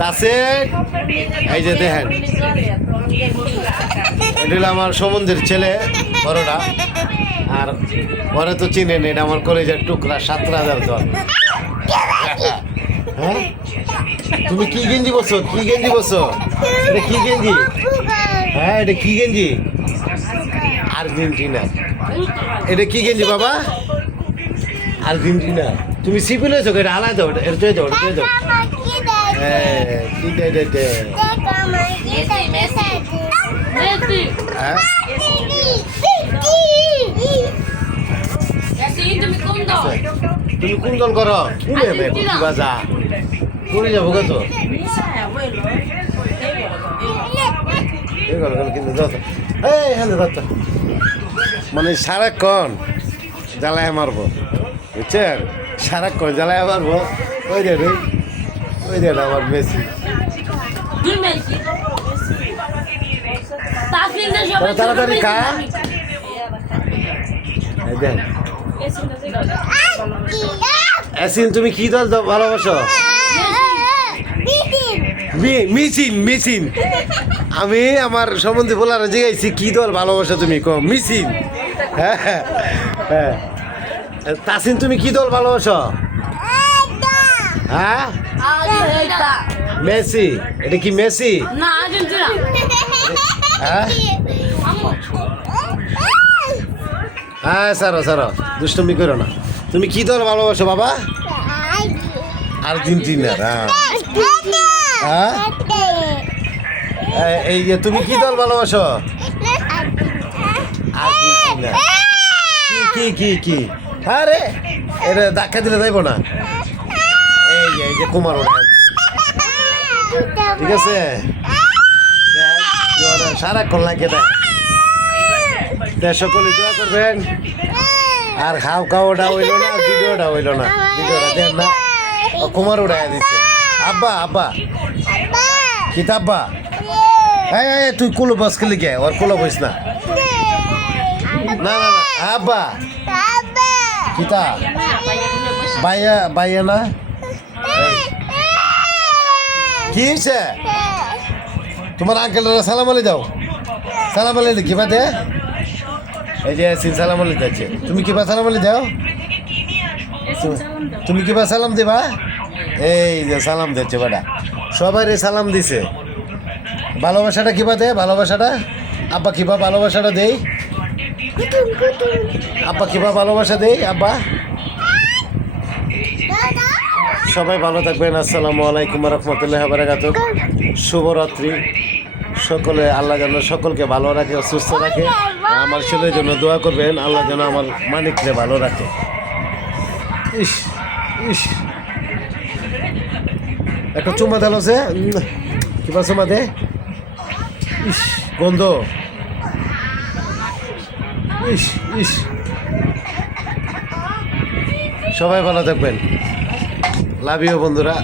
তাসের এই যে দেখেন, এটা হলো আমার সম্বন্ধের ছেলে বড়টা, আর পরে তো চিনেন, এটা আমার কলেজের টুকরা 17,000 দল। হ্যাঁ, তুমি কি গেঞ্জি বসো, কি গেঞ্জি বসো, এটা কি গেঞ্জি? হ্যাঁ, এটা কি গেঞ্জি? আর্জেন্টিনা। এটা কি গেঞ্জি বাবা? আর্জেন্টিনা। তুমি সিপিল হয়েছো, এটা আলাদা, এটা চলে যাও, এটা চলে যাও। হ্যাঁ, কি দে হ্যাঁ, তুমি কোন দল করো? বাজা করে যাবো কত কিন্তু মানে সারাক্ষণ জ্বালায় মারবো, বুঝছেন? সারাক্ষণ জ্বালায় মারবো। ওই দেন, ওই দেন আমার মেসি। তাড়াতাড়ি খা। দেন এসিন, তুমি কি দল ভালোবাসো? মিসিন, মিসিন। আমি আমার সম্বন্ধে বলার জিজ্ঞাসি কি দল ভালোবাসো তুমি? কম মিসিন। হ্যাঁ হ্যাঁ। তাসিন, তুমি কি দল ভালোবাসো? হ্যাঁ, মেসি। এটা কি মেসি? হ্যাঁ হ্যাঁ, সারো সারো, দুষ্টমি করো না। তুমি কি দল ভালোবাসো বাবা? আর্জেন্টিনার। হ্যাঁ, এই যে তুমি কি দল ভালোবাসো? আর্জেন্টিনা। কি কি কি? আরে এটা ধাক্কা দিলে যাইব না। এই যে কুমার ওটা, ঠিক আছে? সারাক্ষণ লাগে না। সকলে দোয়া করবেন। আর খাও খাওয়াটা হইল না, ভিডিওটা হইল না, ভিডিওটা দেন না। কুমার উড়াই দিচ্ছে। আব্বা, আব্বা কিতাব্বা, হ্যাঁ তুই কুলো বস খেলি গে, ওর কুলো বস না। না না না, আব্বা কিতা বাইয়া, বাইয়া না কি হয়েছে? তোমার আঙ্কেলরা সালাম আলি দাও, সালাম আলি কিবা দে। এই যে সিন সালাম আলি যাচ্ছে, তুমি কিবা সালাম আলি দাও, তুমি কিবা সালাম দিবা? এই যে সালাম দিচ্ছে বেটা, সবাই সালাম দিছে। ভালোবাসাটা কিবা দে, ভালোবাসাটা আব্বা কিবা ভালোবাসাটা দেই, আব্বা কিবা ভালোবাসা দেই আব্বা। সবাই ভালো থাকবেন। আসসালামু আলাইকুম রহমতুল্লাহ বারাকাতুহু। শুভরাত্রি। সকলে আল্লাহ যেন সকলকে ভালো রাখে, সুস্থ রাখে। আমার ছেলের জন্য দোয়া করবেন, আল্লাহ যেন আমার মানিককে ভালো রাখে। ইস ইস, একটা চুমা দিল সে, কিবা চুমা দে। ইস গন্ধ, ইস ইস। সবাই ভালো থাকবেন, লাভ ইউ বন্ধুরা।